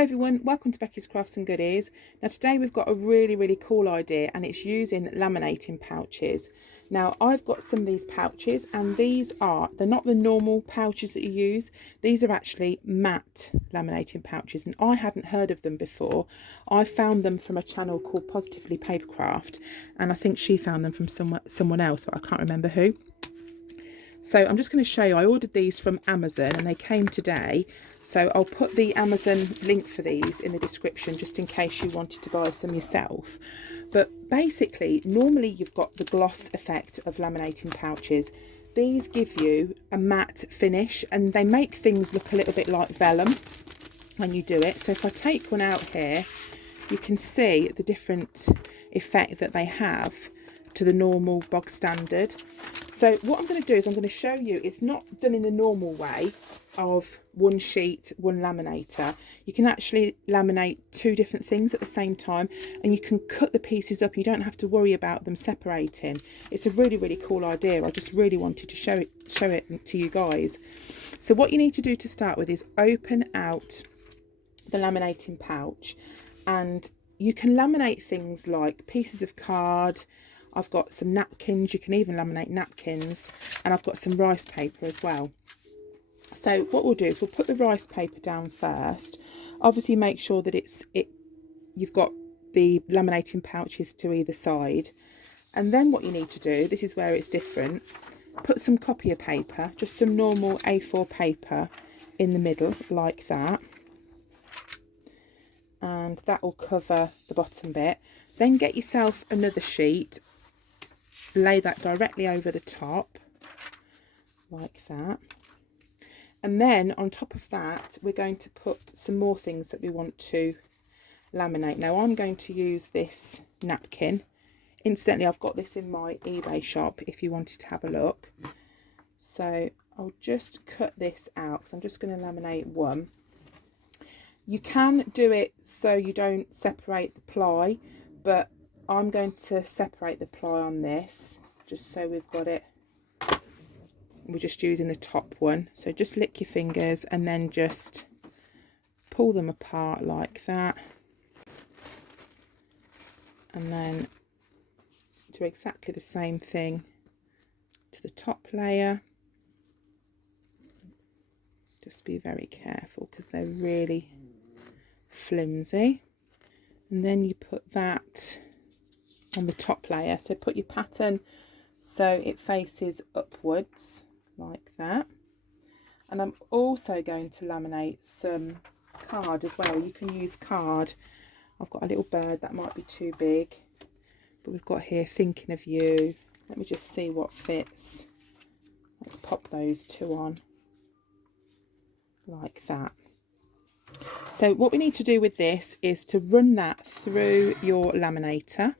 Hi everyone, welcome to Becky's Crafts and Goodies. Now today we've got a really cool idea, and it's using laminating pouches. Now I've got some of these pouches, and they're not the normal pouches that you use. These are actually matte laminating pouches, and I hadn't heard of them before. I found them from a channel called Positively Papercraft, and I think she found them from someone else, but I can't remember who. So I'm just going to show you, I ordered these from Amazon and they came today. So I'll put the Amazon link for these in the description just in case you wanted to buy some yourself. But basically, normally you've got the gloss effect of laminating pouches. These give you a matte finish and they make things look a little bit like vellum when you do it. So if I take one out here, you can see the different effect that they have to the normal bog standard. So what I'm going to do is I'm going to show you, it's not done in the normal way of one sheet, one laminator. You can actually laminate two different things at the same time, and you can cut the pieces up. You don't have to worry about them separating. It's a really cool idea. I just really wanted to show it to you guys. So what you need to do to start with is open out the laminating pouch, and you can laminate things like pieces of card. I've got some napkins, you can even laminate napkins, and I've got some rice paper as well. So what we'll do is we'll put the rice paper down first. Obviously make sure that you've got the laminating pouches to either side. And then what you need to do, this is where it's different, put some copier paper, just some normal A4 paper in the middle like that. And that will cover the bottom bit. Then get yourself another sheet, lay that directly over the top like that, and then on top of that we're going to put some more things that we want to laminate. Now I'm going to use this napkin. Incidentally, I've got this in my eBay shop if you wanted to have a look. So I'll just cut this out because I'm just going to laminate one. You can do it so you don't separate the ply, but I'm going to separate the ply on this just so we've got it. We're just using the top one, so just lick your fingers and then just pull them apart like that, and then do exactly the same thing to the top layer. Just be very careful because they're really flimsy. And then you put that on the top layer. So put your pattern so it faces upwards like that. And I'm also going to laminate some card as well. You can use card. I've got a little bird that might be too big, but we've got here thinking of you. Let me just see what fits. Let's pop those two on like that. So what we need to do with this is to run that through your laminator,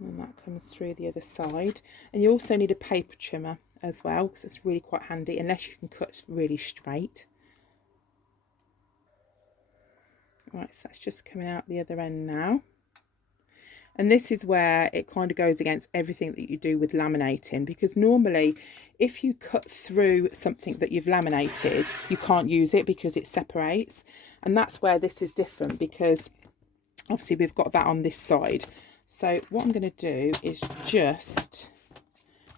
and that comes through the other side. And you also need a paper trimmer as well, because it's really quite handy, unless you can cut really straight. Right, so that's just coming out the other end now. And this is where it kind of goes against everything that you do with laminating, because normally if you cut through something that you've laminated, you can't use it because it separates. And that's where this is different, because obviously we've got that on this side. So what I'm going to do is just,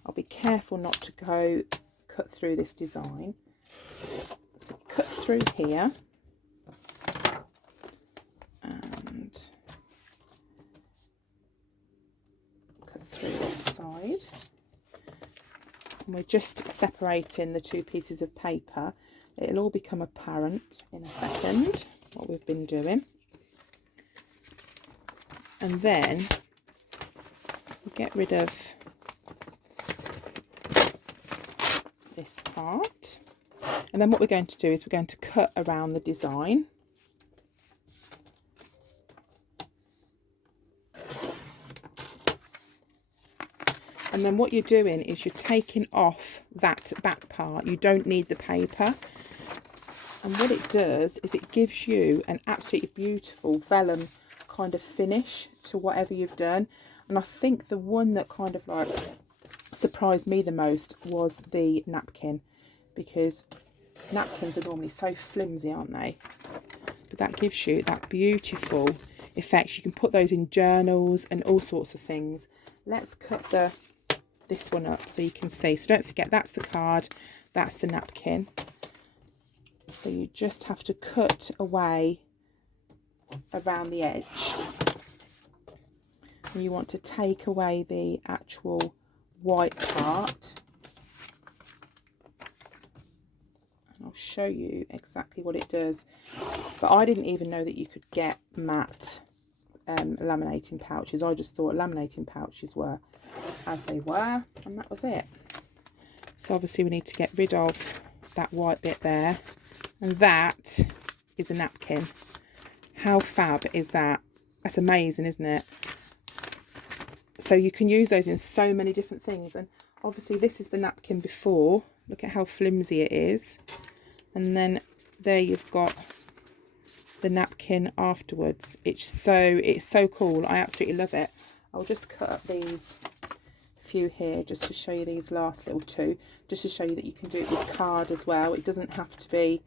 I'll be careful not to go cut through this design. So cut through here. And through this side, and we're just separating the two pieces of paper. It'll all become apparent in a second what we've been doing. And then we get rid of this part, and then what we're going to do is we're going to cut around the design. And then what you're doing is you're taking off that back part. You don't need the paper. And what it does is it gives you an absolutely beautiful vellum kind of finish to whatever you've done. And I think the one that kind of like surprised me the most was the napkin, because napkins are normally so flimsy, aren't they? that gives you that beautiful effect. You can put those in journals and all sorts of things. Let's cut this one up so you can see. So don't forget, that's the card, that's the napkin. So you just have to cut away around the edge. And you want to take away the actual white part. And I'll show you exactly what it does. But I didn't even know that you could get matte laminating pouches. I just thought laminating pouches were as they were, and that was it. So obviously we need to get rid of that white bit there, and that is a napkin. How fab is that? That's amazing, isn't it? So you can use those in so many different things. And obviously this is the napkin before. Look at how flimsy it is. And then there you've got the napkin afterwards. It's so cool. I absolutely love it. I'll just cut up these few here just to show you these last little two, just to show you that you can do it with card as well. It doesn't have to be,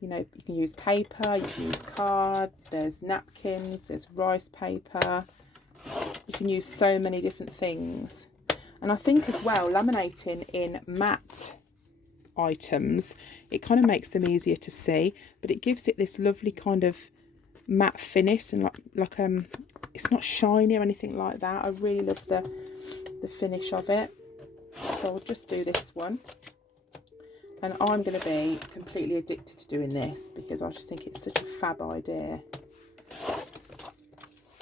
you know, you can use paper, you can use card, there's napkins, there's rice paper. You can use so many different things. And I think as well, laminating in matte items, it kind of makes them easier to see, but it gives it this lovely kind of matte finish, and like it's not shiny or anything like that. I really love the finish of it. So I'll just do this one, and I'm going to be completely addicted to doing this because I just think it's such a fab idea.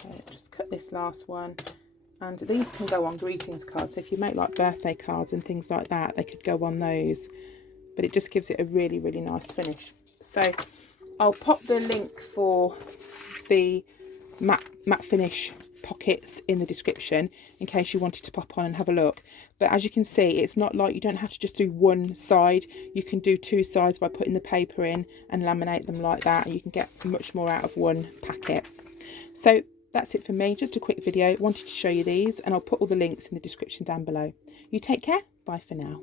So just cut this last one, and these can go on greetings cards. So if you make like birthday cards and things like that, they could go on those, but it just gives it a really, really nice finish. So I'll pop the link for the matte finish pockets in the description in case you wanted to pop on and have a look. But as you can see, it's not like you don't have to just do one side. You can do two sides by putting the paper in and laminate them like that, and you can get much more out of one packet. So that's it for me, just a quick video. Wanted to show you these, and I'll put all the links in the description down below. You take care. Bye for now.